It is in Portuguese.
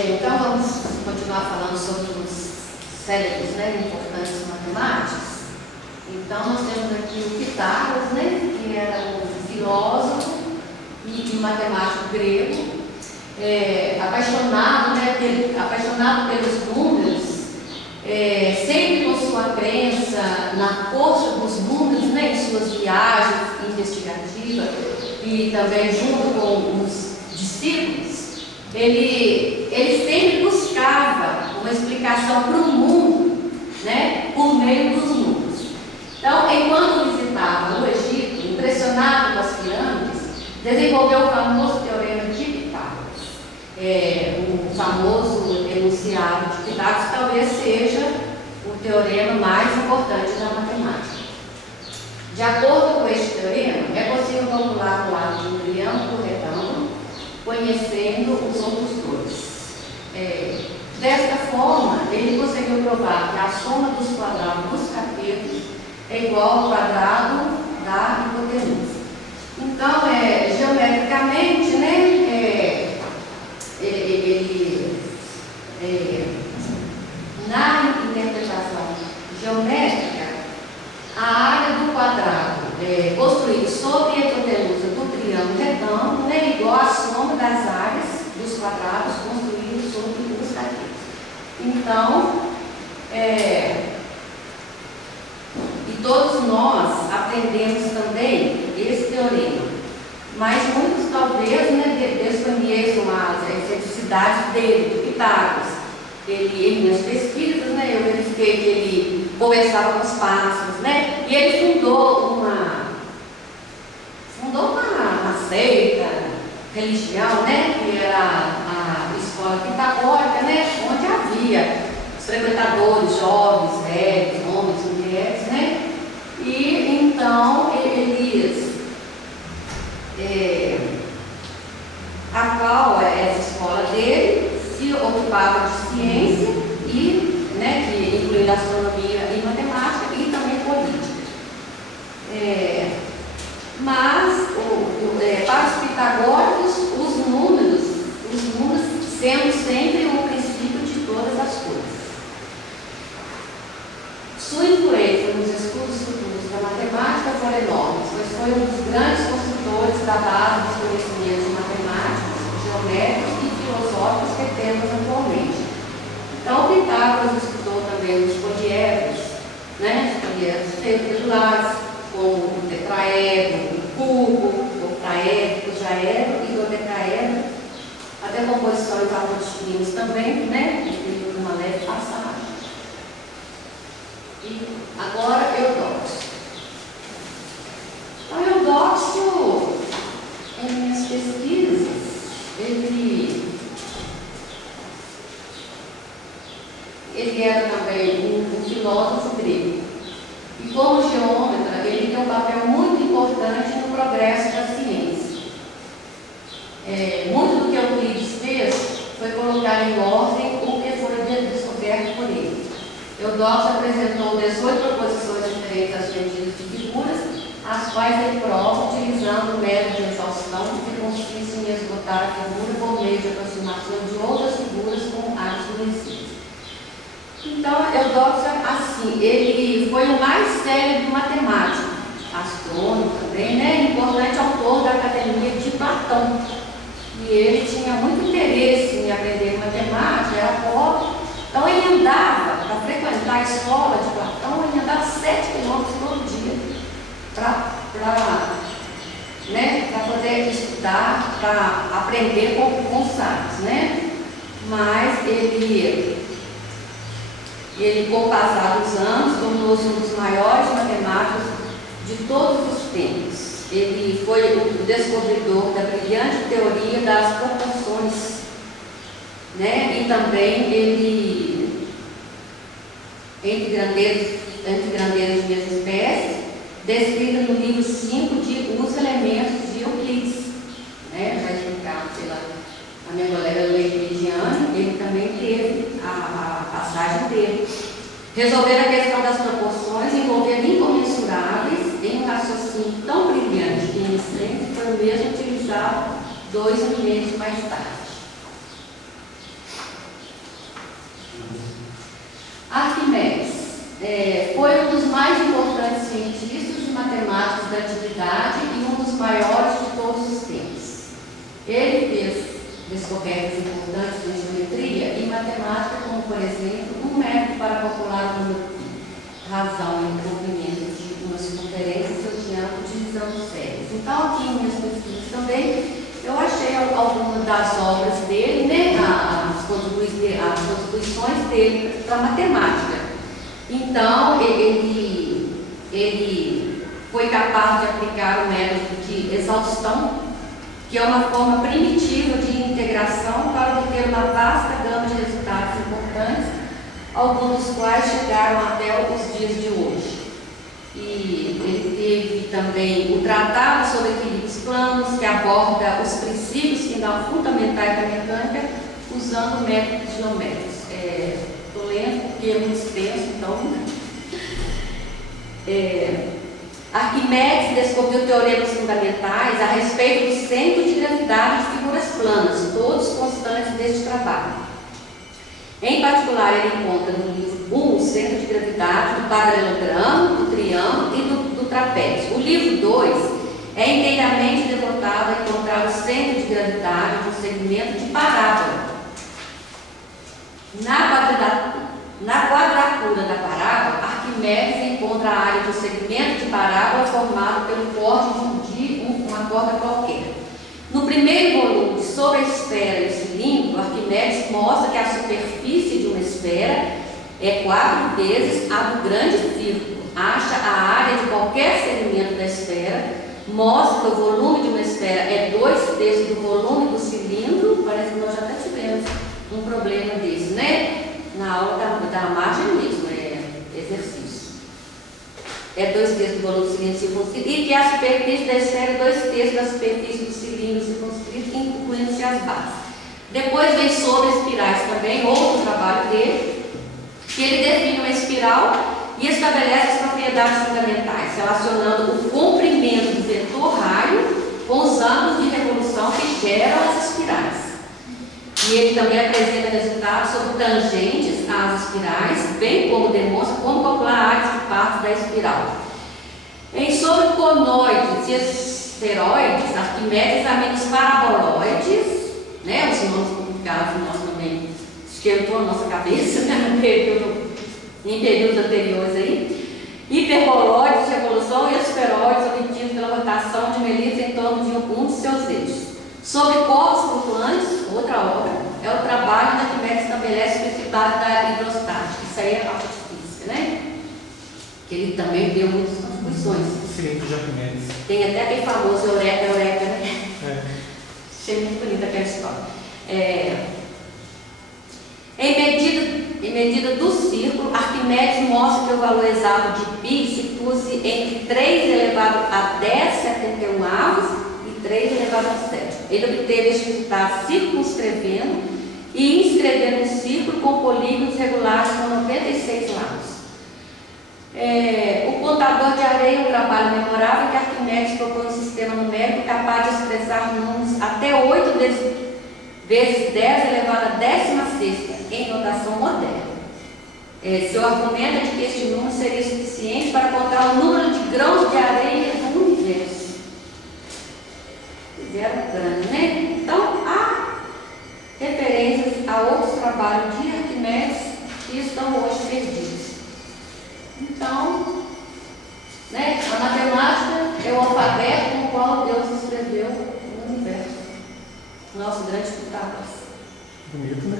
Então, vamos continuar falando sobre os cérebros, né, importantes matemáticos. Então, nós temos aqui o Pitágoras, né, que era um filósofo e matemático grego, apaixonado, né, apaixonado pelos números, sempre com sua crença na força dos números, né, em suas viagens investigativas e também junto com os discípulos. Ele sempre buscava uma explicação para o mundo, né, por meio dos números. Então, enquanto visitava o Egito, impressionado com as pirâmides, desenvolveu o famoso teorema de Pitágoras. O famoso enunciado de Pitágoras talvez seja o teorema mais importante da matemática. De acordo com este teorema, é possível calcular o lado de um triângulo retângulo, conhecendo os outros dois. Desta forma, ele conseguiu provar que a soma dos quadrados dos catetos é igual ao quadrado da hipotenusa. Então, geometricamente, né, na interpretação geométrica, a área do quadrado construído sobre a hipotenusa do triângulo retângulo é igual à soma das áreas dos quadrados construídos sobre os catetos. Então, e todos nós aprendemos também esse teorema, mas muitos talvez, né, desconheçam as excentricidades dele, do Pitágoras. Em minhas pesquisas, né, eu verifiquei que ele conversava com os pássaros, né, e ele fundou uma seita, religião, né, que era a escola pitagórica, né, onde havia os frequentadores, jovens, velhos, homens, mulheres, né, e então eles, a qual essa escola dele se ocupava de ciência e, né, que incluindo astronomia e matemática e também política. Mas para os pitagóricos, os números sendo sempre o princípio de todas as coisas. Sua influência nos estudos futuros da matemática foi enorme, pois foi um dos grandes construtores da base dos conhecimentos matemáticos, geométricos e filosóficos que temos atualmente. Então, Pitágoras estudou também os poliedros, né, os poliedros regulares, como o tetraedro, o cubo, o octaedro, o jaedro e o dodecaedro, até composições autodisciplinas também, né, de uma leve passagem. E agora, Eudóxio. Então, Eudóxio, em minhas pesquisas, ele era também um filósofo grego. E como geômetra, ele tem um papel muito importante no progresso da ciência. Muito do que Euclides fez foi colocar em ordem o que foi descoberto por ele. Eudóxio apresentou 18 proposições diferentes às medidas de figuras, as quais ele prova utilizando o método de exaustão, que consiste em esgotar a figura por meio de aproximação de outras figuras com áreas conhecidas. Então, Eudóxio, assim, ele foi o mais célebre matemático, astrônomo também, né? Importante autor da Academia de Platão. E ele tinha muito interesse em aprender matemática, era pobre. Então, ele andava, para frequentar a escola de Platão, ele andava 7 quilômetros todo dia para poder estudar, para aprender com os sábios, né? Mas ele, com o passar dos anos, tornou-se um dos maiores matemáticos de todos os tempos. Ele foi o descobridor da brilhante teoria das proporções, né? E também ele, entre grandezas de minhas espécies, descrita no livro 5 de Os Elementos de Euclides, né? Já explicado pela a minha colega Leite-Lidiane, ele também teve a passagem dele. Resolver a questão das proporções envolvendo incomensuráveis em um raciocínio tão brilhante e inocente foi o mesmo utilizado 2 milênios mais tarde. Arquimedes foi um dos mais importantes cientistas de matemática da antiguidade e um dos maiores de todos os tempos. Ele fez descobertas importantes em geometria e matemática, como, por exemplo, um método para calcular a razão e o comprimento de uma circunferência e seu diâmetro utilizando séries. Então, aqui em minhas pesquisas também, eu achei algumas das obras dele, né, as contribuições dele para a matemática. Então, ele foi capaz de aplicar o método de exaustão, que é uma forma primitiva de integração para obter uma vasta gama de resultados importantes, alguns dos quais chegaram até os dias de hoje. E ele teve também o Tratado sobre Equilíbrios Planos, que aborda os princípios fundamentais da mecânica usando métodos geométricos. Estou lendo porque é muito extenso, então... Arquimedes descobriu teoremas fundamentais a respeito do centro de gravidade de figuras planas, todos constantes deste trabalho. Em particular, ele encontra no livro 1 o centro de gravidade do paralelogramo, do triângulo e do trapézio. O livro 2 é inteiramente devotado a encontrar o centro de gravidade de um segmento de parábola. Na quadratura da parábola, Arquimedes encontra a área do segmento de parábola formado pelo corte de uma corda qualquer. No primeiro volume, sobre a esfera e o cilindro, Arquimedes mostra que a superfície de uma esfera é 4 vezes a do grande círculo. Acha a área de qualquer segmento da esfera, mostra que o volume de uma esfera é 2/3 do volume do cilindro. Parece que nós já até tivemos um problema desse, né? Na aula da margem mesmo, exercício. É 2/3 do volume do cilindro circunscrito e que a superfície da esfera é 2/3 da superfície do cilindro circunscrito, incluindo-se as bases. Depois vem sobre espirais também, outro trabalho dele, que ele define uma espiral e estabelece as propriedades fundamentais, relacionando o comprimento do vetor raio com os ângulos de revolução que geram as espirais. E ele também apresenta resultados sobre tangentes às espirais, bem como demonstra como calcular a área de parte da espiral. Em sobre conoides e esferoides, Arquimedes examina os paraboloides, né, os nomes complicados, nós também esquentou a nossa cabeça, né, em períodos anteriores aí. Hiperboloides de revolução e esferoides obtidos pela rotação de uma elipse em torno de um de seus eixos. Sobre corpos flutuantes, outra obra, é o trabalho da Arquimedes estabelece o principado da hidrostática. Isso aí é a parte física, né? Que ele também deu muitas contribuições. Cilindro de Arquimedes. Tem até aquele famoso Eureka, né? Achei muito bonita aquela história. Em medida do círculo, Arquimedes mostra que o valor exato de π situa-se entre 3 elevado a 10 71 avos e 3 elevado a 7. Ele obteve este resultado circunscrevendo e inscrevendo um círculo com polígonos regulares com 96 lados. O contador de areia é um trabalho memorável que Arquimedes propõe um sistema numérico capaz de expressar números até 8 vezes 10 elevado a 16ª em notação moderna. Seu argumento é de que este número seria suficiente para contar o número de grãos de areia do universo. Fizeram grande, né? Então, há referências a outros trabalhos de Arquimedes que estão hoje perdidos. Então, né, a matemática é o alfabeto com o qual Deus escreveu o universo. Nosso grande computador. Bonito, né?